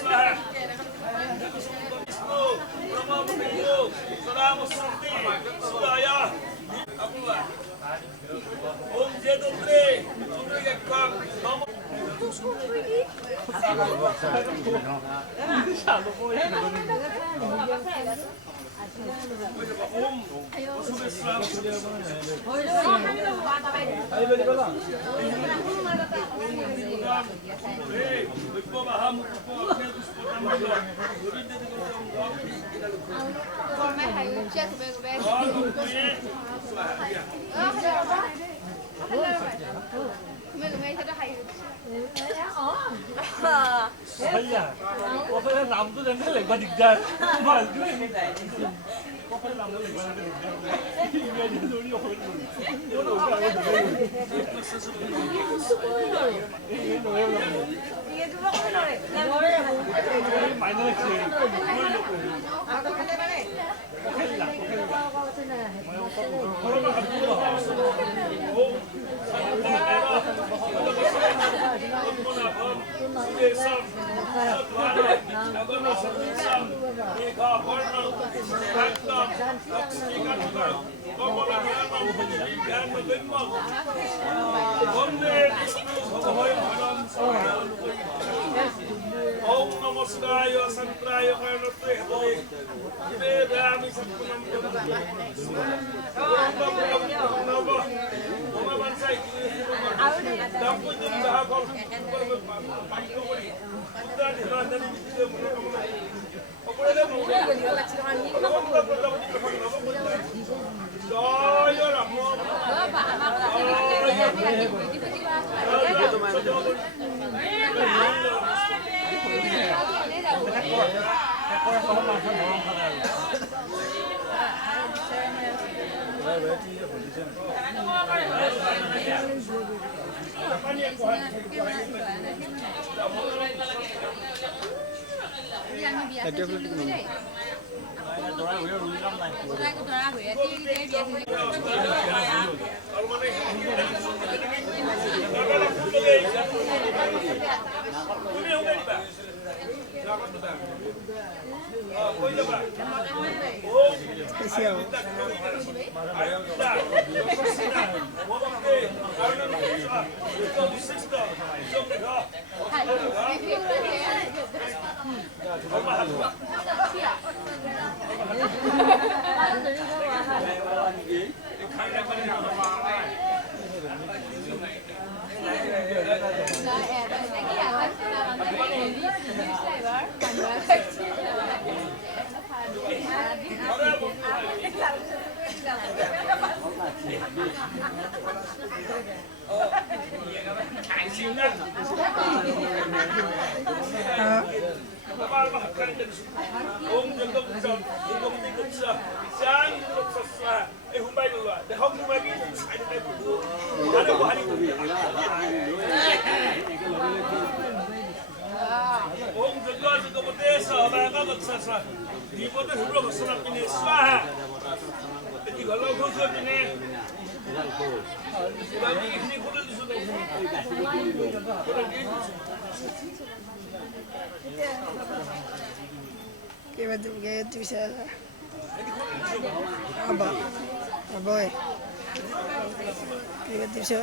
स्वाहा विष्णु ब्रह्मा विष्णु सदा मुक्ति सुराया अपुवा ओम जेदुत्रे सुन्द्रयक्कम नमो ओम सुबेश्वर làm tôi đến lại qua địch ra mà cái làm nó lại qua địch ra nghe những thứ đi hồi nó đổi cái máy nó chơi Om Namo Shivaya Santraya Karnate Hare Vedami Satpunam Namo Namo Bansai Dampun Dahakol Pankori Buddha Dhiradani Opore Namo Jaya Rama Kayak bisa apa boy kayak bisa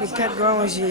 বিখ্যাত গৰম হৈছে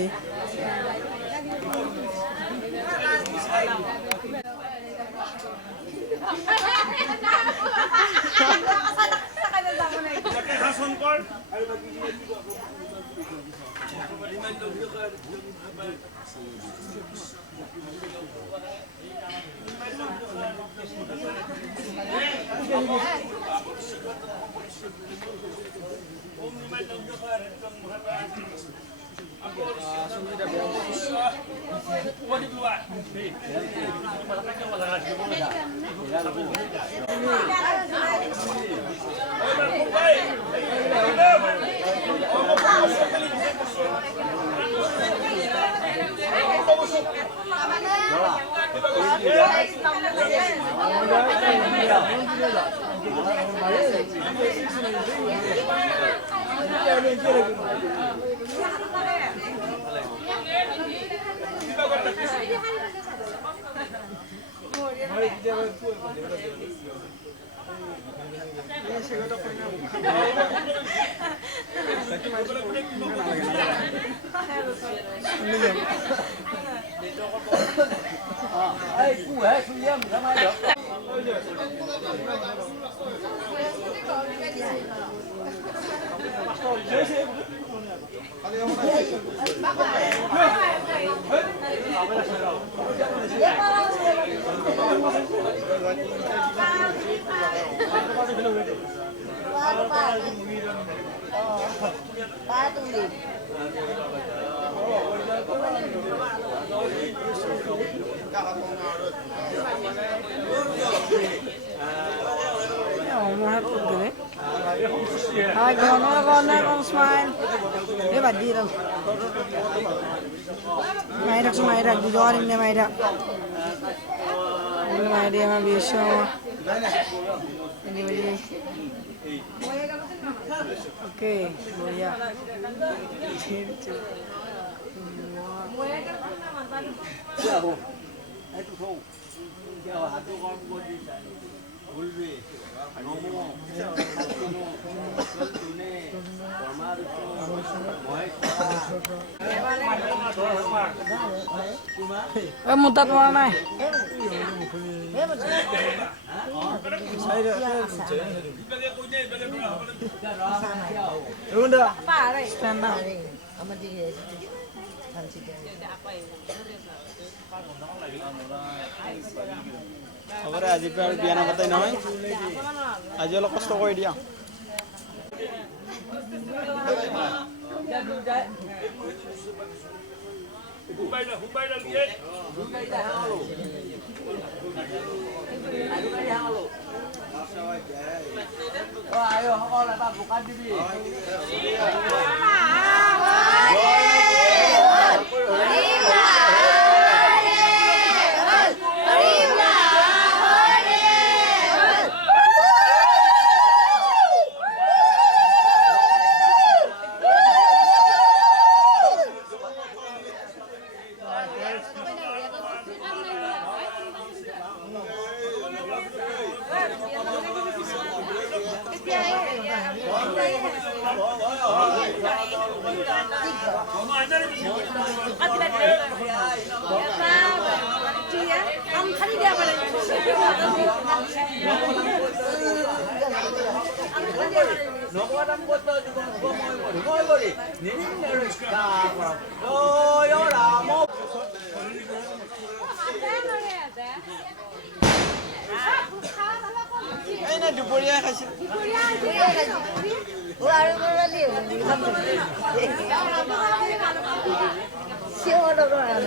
Hai, con smile. Để bà đi đâu? Mày đặt đi đó đi mày đặt. Mày đi mà bị sao? Đi đi. Ok, rồi ya. Chào. Hãy tu thu. Chào hạt tu con buồn đi chạy. Bulbi. Nomo. Tune. Formato. Mutat mana mai? Udah. Stand up. খবৰে আজি পৰা বিয়া নাপাতাই নহয় আজি অলপ কষ্ট কৰি দিয়া Ayo, họ là ba bukan đi. Ông thấy đi đâu 너무하단 것도 지금 뭐이 니는 너여라 뭐 এই না দুপৰীয়া খাইছিল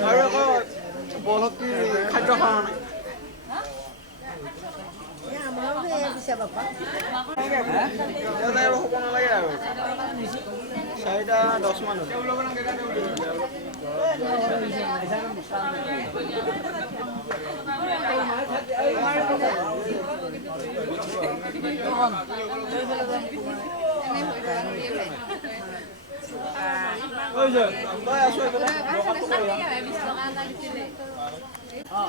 আৰু আকৌ বলত কি খাদ্য খোৱা নাই দেউতাই আৰু হ'ব নালাগে আৰু 4:10 মান 아,